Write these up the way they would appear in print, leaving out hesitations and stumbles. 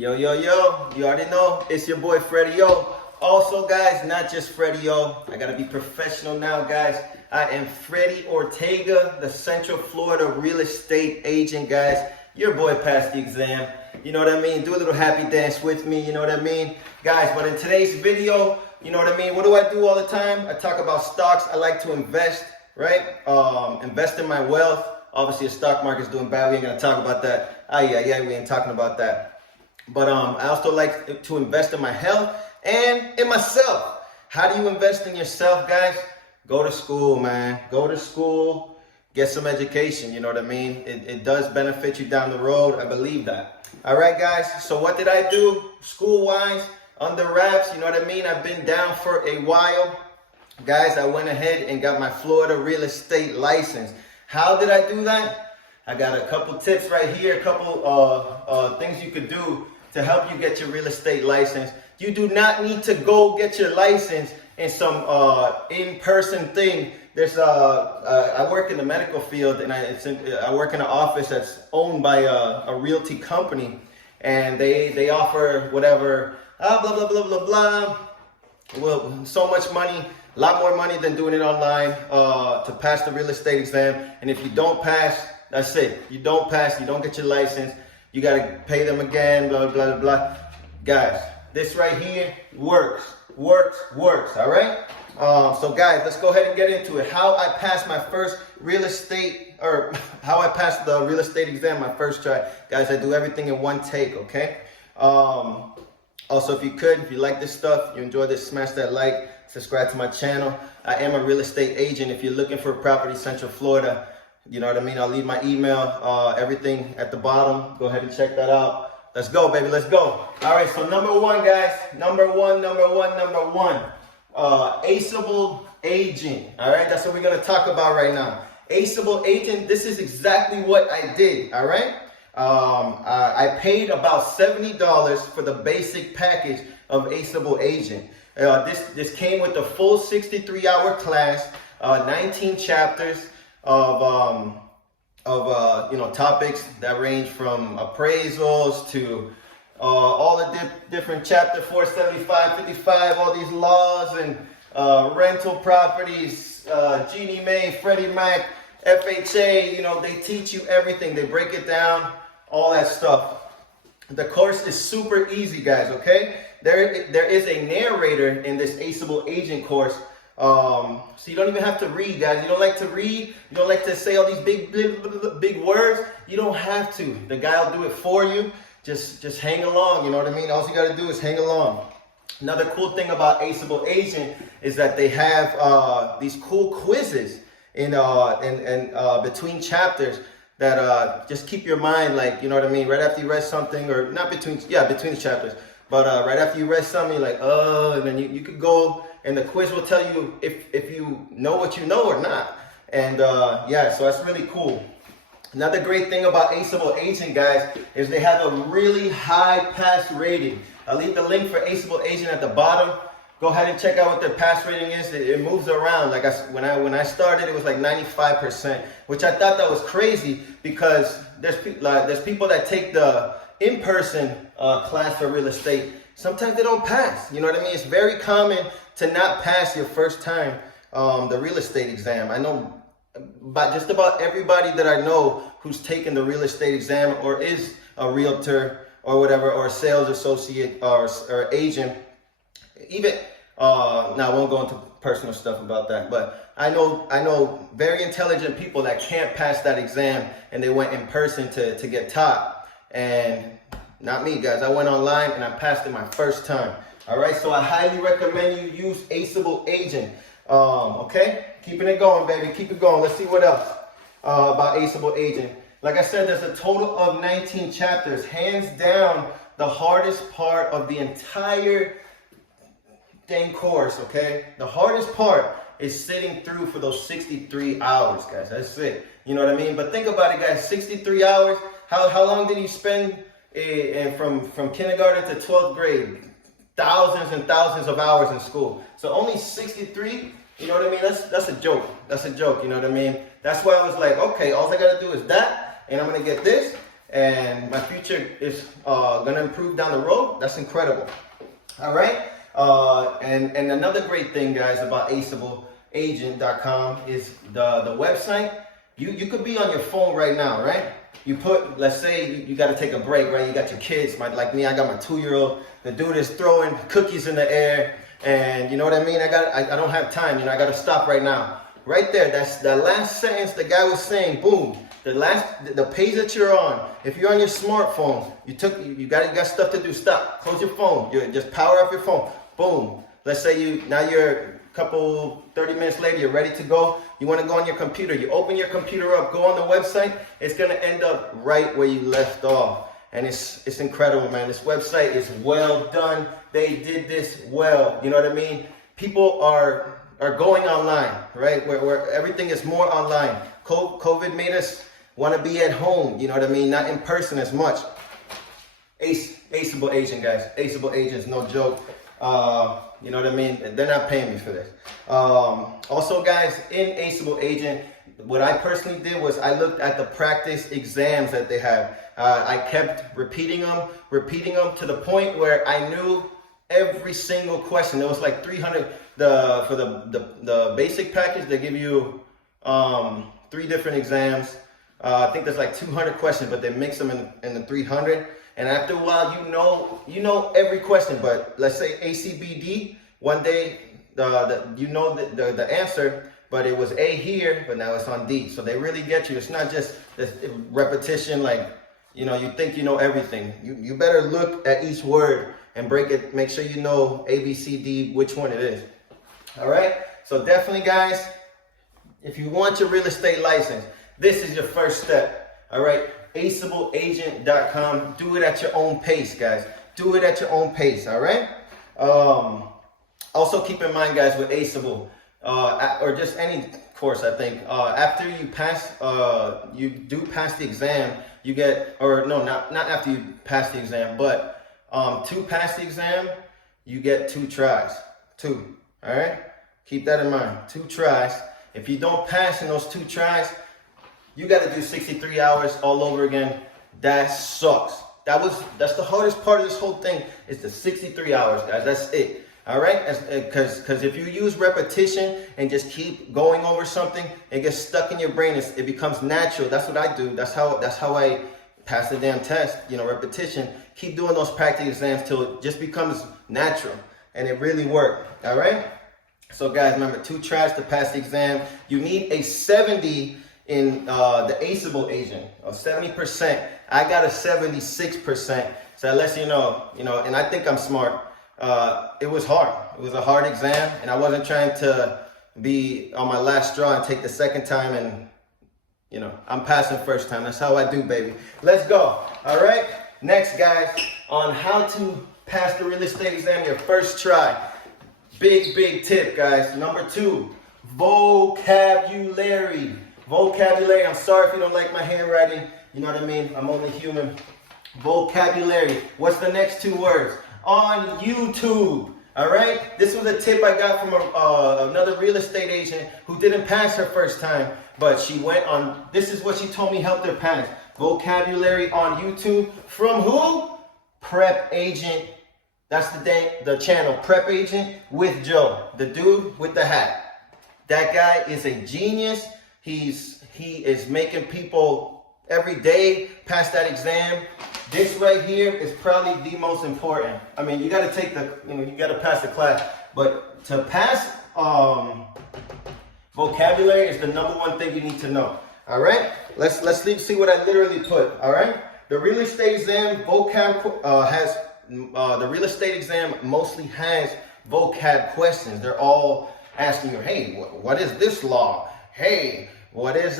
Yo, yo, yo, you already know, it's your boy Freddie Yo. Also, guys, not just Freddie Yo, I gotta be professional now, guys. I am Freddie Ortega, the Central Florida real estate agent, guys. Your boy passed the exam, you know what I mean? Do a little happy dance with me, you know what I mean? Guys, but in today's video, you know what I mean? What do I do all the time? I talk about stocks. I like to invest, right? Invest in my wealth. Obviously, the stock market's doing bad. We ain't gonna talk about that. We ain't talking about that. But I also like to invest in my health and in myself. How do you invest in yourself, guys? Go to school, man. Go to school, get some education, you know what I mean? It does benefit you down the road. I believe that. All right, guys. So what did I do school-wise? Under wraps, you know what I mean? I've been down for a while. Guys, I went ahead and got my Florida real estate license. How did I do that? I got a couple tips right here, a couple things you could do to help you get your real estate license. You do not need to go get your license in some in-person thing. There's I work in the medical field, and I work in an office that's owned by a realty company, and they offer whatever, blah, blah, blah, blah, blah. Well, so much money, a lot more money than doing it online to pass the real estate exam. And if you don't pass, that's it. You don't pass, you don't get your license. You got to pay them again, blah, blah, blah, blah. Guys, this right here works, all right? So guys, let's go ahead and get into it. How I passed my first real estate, or how I passed the real estate exam, my first try. Guys, I do everything in one take, okay? Also, if you like this stuff, you enjoy this, smash that like, subscribe to my channel. I am a real estate agent. If you're looking for a property, Central Florida, you know what I mean? I'll leave my email, everything at the bottom. Go ahead and check that out. Let's go, baby. Let's go. All right. So number one, guys. Number one. Aceable agent. All right. That's what we're going to talk about right now. Aceable agent. This is exactly what I did. All right. I paid about $70 for the basic package of Aceable agent. This came with the full 63-hour class, 19 chapters of topics that range from appraisals to all the different chapter 475, 55, all these laws and rental properties, Jeannie Mae, Freddie Mac, FHA. You know, they teach you everything. They break it down, all that stuff. The course is super easy, guys. Okay, there is a narrator in this Aceable agent course. So you don't even have to read, guys. You don't like to read. You don't like to say all these big words. You don't have to. The guy will do it for you. Just hang along. You know what I mean? All you got to do is hang along. Another cool thing about Aceable agent is that they have these cool quizzes in between chapters that just keep your mind, like, you know what I mean? Right after you read something, or not between the chapters, but right after you read something, you're like, oh, and then you could go. And the quiz will tell you if you know what you know or not. And so that's really cool. Another great thing about Aceable agent, guys, is they have a really high pass rating. I'll leave the link for Aceable agent at the bottom. Go ahead and check out what their pass rating is. It moves around. Like when I started, it was like 95%, which I thought that was crazy, because there's people that take the in-person class for real estate. Sometimes they don't pass. You know what I mean? It's very common to not pass your first time the real estate exam. I know just about everybody that I know who's taken the real estate exam, or is a realtor or whatever, or a sales associate or agent. Even now, I won't go into personal stuff about that, but I know very intelligent people that can't pass that exam, and they went in person to get taught. And not me, guys. I went online and I passed it my first time. All right, so I highly recommend you use Aceable agent. Okay, keeping it going, baby. Keep it going. Let's see what else about Aceable agent. Like I said, there's a total of 19 chapters. Hands down, the hardest part of the entire dang course. Okay, the hardest part is sitting through for those 63 hours, guys. That's it. You know what I mean? But think about it, guys. 63 hours. How long did you spend from kindergarten to 12th grade? Thousands and thousands of hours in school. So only 63, you know what I mean? That's a joke. That's a joke, you know what I mean? That's why I was like, okay, all I gotta do is that, and I'm gonna get this, and my future is gonna improve down the road. That's incredible. All right. And another great thing, guys, about aceableagent.com is the website. You could be on your phone right now, right? You put, let's say you got to take a break, right? You got your kids, like me, I got my 2-year-old. The dude is throwing cookies in the air, and you know what I mean? I don't have time, I got to stop right now. Right there, that's the last sentence the guy was saying. Boom. The page that you're on. If you're on your smartphone, you got stuff to do. Stop. Close your phone. Just power off your phone. Boom. Let's say you're a couple 30 minutes later, you're ready to go. You want to go on your computer. You open your computer up, go on the website. It's gonna end up right where you left off. And it's incredible, man. This website is well done. They did this well. You know what I mean? People are going online, right? Where everything is more online. COVID made us want to be at home, you know what I mean? Not in person as much. Aceable Agent, guys. Aceable Agents, no joke. You know what I mean? They're not paying me for this. Also, guys, in Aceable Agent, what I personally did was I looked at the practice exams that they have. I kept repeating them to the point where I knew every single question. There was like 300. For the basic package, they give you 3 different exams. I think there's like 200 questions, but they mix them in the 300. And after a while, you know every question. But let's say ACBD, one day the answer, but it was A here, but now it's on D. So they really get you. It's not just this repetition, like you think you know everything. You better look at each word and break it. Make sure you know A, B, C, D, which one it is. All right. So definitely, guys, if you want your real estate license, this is your first step. All right. aceableagent.com. Do it at your own pace, guys. Do it at your own pace. All right. Also keep in mind, guys, with Aceable, or just any course, I think, after you pass, you do pass the exam, you get, or no, not after you pass the exam, but to pass the exam, you get 2 tries. 2. All right. Keep that in mind. 2 tries. If you don't pass in those 2 tries, you got to do 63 hours all over again. That sucks. That's the hardest part of this whole thing is the 63 hours, guys. That's it. All right? Because if you use repetition and just keep going over something, it gets stuck in your brain. It becomes natural. That's what I do. That's how I pass the damn test. Repetition. Keep doing those practice exams till it just becomes natural. And it really worked. All right? So, guys, remember, 2 tries to pass the exam. You need a 70 in the Aceable Agent, of 70%. I got a 76%. So that lets you know, and I think I'm smart. It was hard. It was a hard exam, and I wasn't trying to be on my last straw and take the second time, and I'm passing first time. That's how I do, baby. Let's go. All right. Next, guys, on how to pass the real estate exam your first try. Big tip, guys. Number 2, vocabulary. Vocabulary. I'm sorry if you don't like my handwriting. You know what I mean? I'm only human. Vocabulary. What's the next 2 words? On YouTube. All right? This was a tip I got from another real estate agent who didn't pass her first time, but she went on. This is what she told me helped her pass. Vocabulary on YouTube. From who? Prep Agent. That's the channel, Prep Agent with Joe, the dude with the hat. That guy is a genius. He is making people every day pass that exam. This right here is probably the most important. I mean, you got to take you got to pass the class, but to pass vocabulary is the number 1 thing you need to know. All right, let's see what I literally put. All right, the real estate exam vocab has. The real estate exam mostly has vocab questions. They're all asking you, hey, what is this law? Hey, what is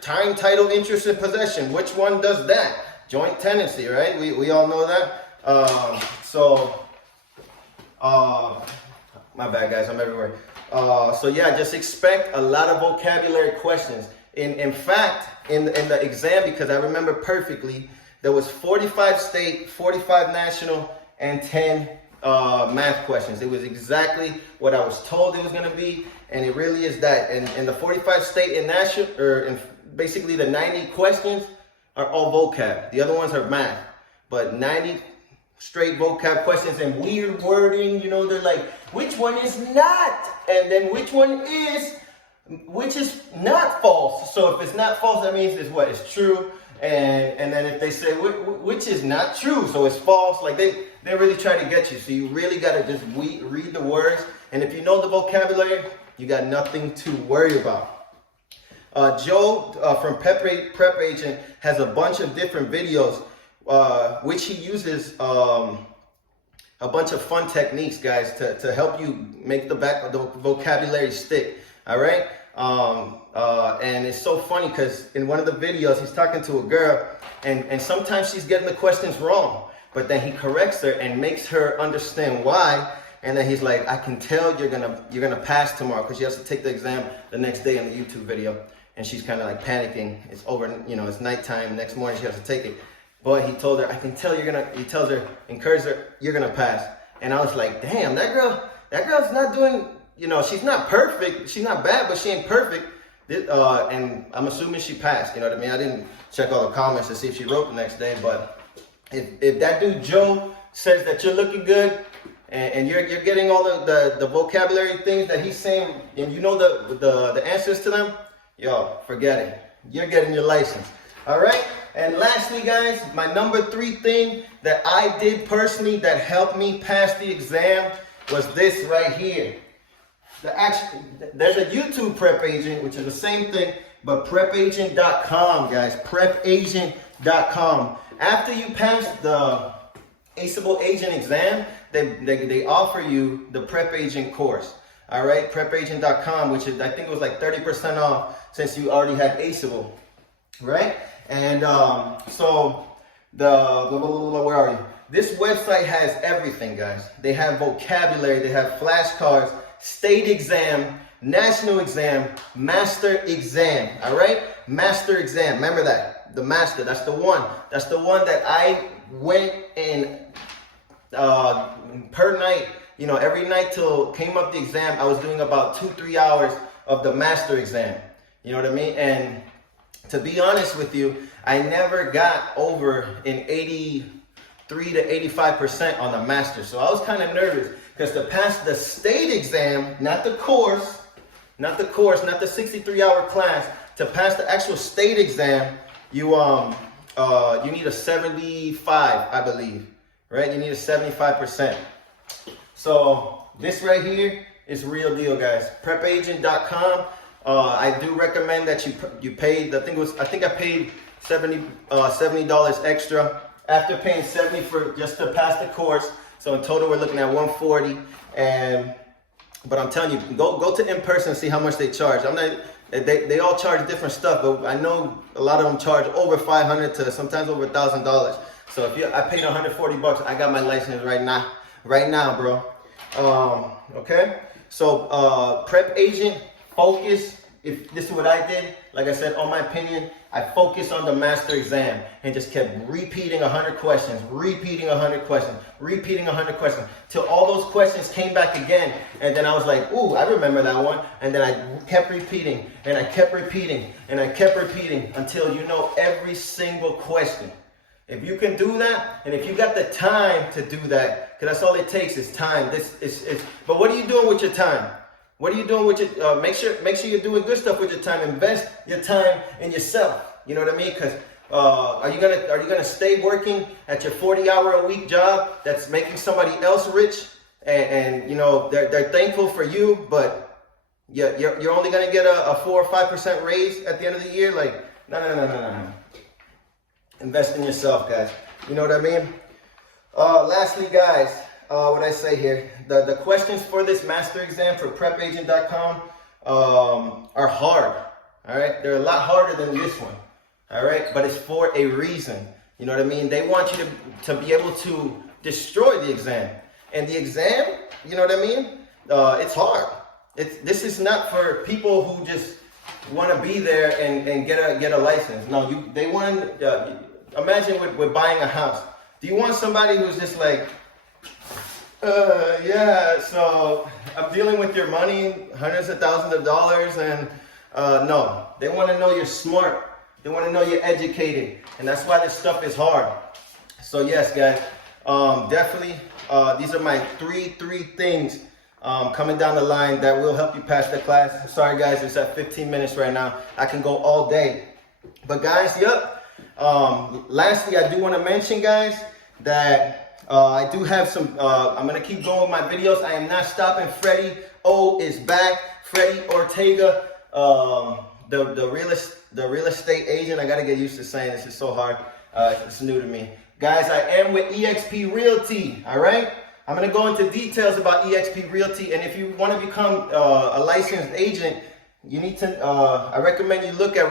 time, title, interest, and possession? Which one does that? Joint tenancy, right? We all know that. My bad, guys. I'm everywhere. So yeah, just expect a lot of vocabulary questions. In fact, in the exam, because I remember perfectly, there was 45 state, 45 national, and 10 math questions. It was exactly what I was told it was going to be, and it really is that. And the 45 state and national, basically the 90 questions, are all vocab. The other ones are math. But 90 straight vocab questions and weird wording, you know, they're like, which one is not? And then which is not false. So if it's not false, that means it's what? It's true. And then if they say which is not true, so it's false, like they really try to get you. So you really got to just read the words. And if you know the vocabulary, you got nothing to worry about. Joe from Prep Agent has a bunch of different videos, which he uses a bunch of fun techniques, guys, to help you make the vocabulary stick. All right. And it's so funny because in one of the videos, he's talking to a girl and sometimes she's getting the questions wrong, but then he corrects her and makes her understand why. And then he's like, I can tell you're gonna pass tomorrow, because she has to take the exam the next day in the YouTube video. And she's kind of like panicking. It's over, you know, it's nighttime. Next morning she has to take it. But he told her, I can tell he tells her, encourages her, you're gonna pass. And I was like, damn, that girl's not doing, you know, she's not perfect. She's not bad, but she ain't perfect. And I'm assuming she passed, you know what I mean? I didn't check all the comments to see if she wrote the next day, but if that dude Joe says that you're looking good and you're getting all the vocabulary things that he's saying, and you know the answers to them, yo, forget it. You're getting your license. All right? And lastly, guys, my number 3 thing that I did personally that helped me pass the exam was this right here. There's a YouTube Prep Agent, which is the same thing, but prepagent.com, guys. Prepagent.com. After you pass the Aceable Agent exam, they offer you the Prep Agent course. All right, prepagent.com, which is, I think it was like 30% off since you already had Aceable, right? And so where are you? This website has everything, guys. They have vocabulary, they have flashcards, state exam, national exam, master exam. All right, master exam. Remember that, the master. That's the one. That's the one that I went and per night. You know, every night till came up the exam, I was doing about 2-3 hours of the master exam. You know what I mean? And to be honest with you, I never got over an 83 to 85% on the master. So I was kind of nervous because to pass the state exam, not the course, not the 63-hour class, to pass the actual state exam, you need a 75, I believe, right? You need a 75%. So this right here is real deal, guys. Prepagent.com. I do recommend that you pay. I think I paid $70 extra after paying $70 for just to pass the course. So in total, we're looking at $140. But I'm telling you, go to in person and see how much they charge. They all charge different stuff, but I know a lot of them charge over $500 to sometimes over $1,000. So I paid $140. I got my license right now, bro. Okay. So Prep Agent, focus. If this is what I did, like I said, on my opinion, I focused on the master exam and just kept repeating 100 questions, repeating 100 questions, repeating 100 questions till all those questions came back again. And then I was like, ooh, I remember that one. And then I kept repeating and I kept repeating and I kept repeating until you know every single question. If you can do that, and if you got the time to do that, because that's all it takes is time. But what are you doing with your time? What are you doing with your, make sure you're doing good stuff with your time. Invest your time in yourself. You know what I mean? Because are you gonna stay working at your 40-hour-a-week job that's making somebody else rich, and you know they're thankful for you, but you're only gonna get a 4 or 5% raise at the end of the year? Like, no. Invest in yourself, guys. You know what I mean? Lastly, guys, what I say here, the questions for this master exam for prepagent.com are hard. All right, they're a lot harder than this one. All right, but it's for a reason. You know what I mean? They want you to be able to destroy the exam. And the exam, you know what I mean? It's hard. This is not for people who just want to be there and get a license. No, they want. Imagine with buying a house. Do you want somebody who's just like, yeah, so I'm dealing with your money, hundreds of thousands of dollars, and no, they want to know you're smart. They want to know you're educated. And that's why this stuff is hard. So yes, guys, definitely, these are my three things coming down the line that will help you pass the class. Sorry, guys, it's at 15 minutes right now. I can go all day. But guys, yep. Lastly, I do want to mention, guys, that I do have some, I'm going to keep going with my videos. I am not stopping. Freddie O is back. Freddie Ortega, the real estate agent. I got to get used to saying this. It's so hard. It's new to me. Guys, I am with eXp Realty, all right? I'm going to go into details about eXp Realty, and if you want to become a licensed agent, you need to, I recommend you look at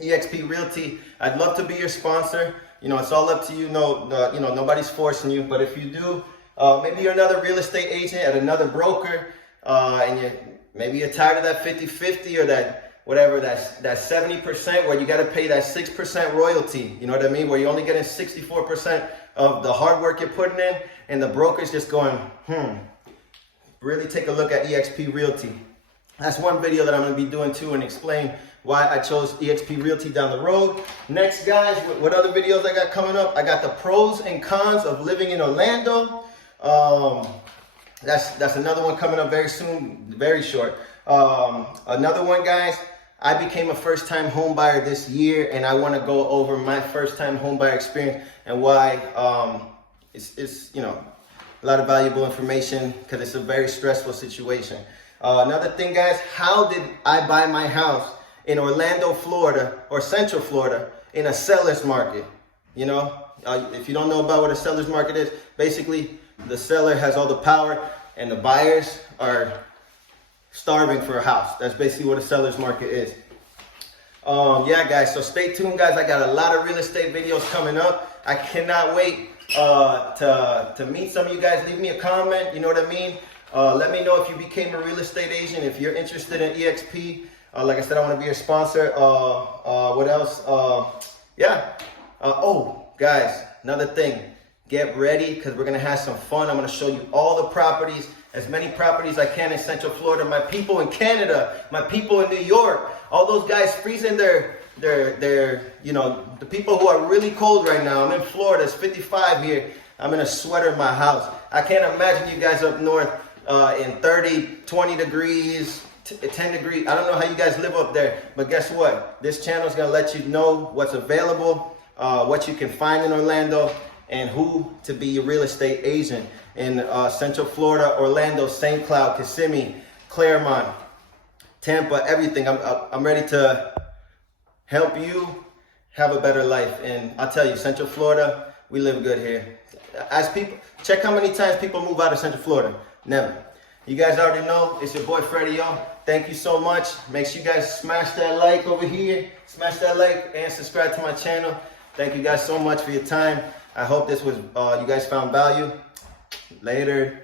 eXp Realty. I'd love to be your sponsor. You know, it's all up to you. No, you know, nobody's forcing you, but if you do, maybe you're another real estate agent at another broker, and maybe you're tired of that 50-50 or that whatever, that 70% where you got to pay that 6% royalty. You know what I mean? Where you're only getting 64% of the hard work you're putting in, and the broker's just going, really take a look at eXp Realty. That's one video that I'm going to be doing too, and explain why I chose eXp Realty down the road. Next, guys, what other videos I got coming up? I got the pros and cons of living in Orlando. That's another one coming up very soon, very short. Another one, guys, I became a first-time home buyer this year, and I want to go over my first-time home buyer experience and why it's you know, a lot of valuable information because it's a very stressful situation. Another thing, guys, how did I buy my house in Orlando, Florida, or Central Florida in a seller's market? You know, if you don't know about what a seller's market is, basically the seller has all the power and the buyers are starving for a house. That's basically what a seller's market is. Yeah, guys, so stay tuned, guys. I got a lot of real estate videos coming up. I cannot wait to meet some of you guys. Leave me a comment, you know what I mean? Let me know if you became a real estate agent, if you're interested in eXp. Like I said, I want to be your sponsor. What else? Yeah. Oh, guys, another thing. Get ready because we're going to have some fun. I'm going to show you all the properties, as many properties I can in Central Florida. My people in Canada, my people in New York, all those guys freezing their you know, the people who are really cold right now. I'm in Florida. It's 55 here. I'm in a sweater in my house. I can't imagine you guys up north in 30, 20 degrees, 10 degrees. I don't know how you guys live up there, but guess what? This channel is going to let you know what's available, what you can find in Orlando, and who to be your real estate agent in Central Florida, Orlando, St. Cloud, Kissimmee, Claremont, Tampa, everything. I'm ready to help you have a better life. And I'll tell you, Central Florida, we live good here. As people, check how many times people move out of Central Florida. Never. You guys already know, it's your boy Freddie O. Thank you so much. Make sure you guys smash that like over here. Smash that like and subscribe to my channel. Thank you guys so much for your time. I hope this was, you guys found value. Later.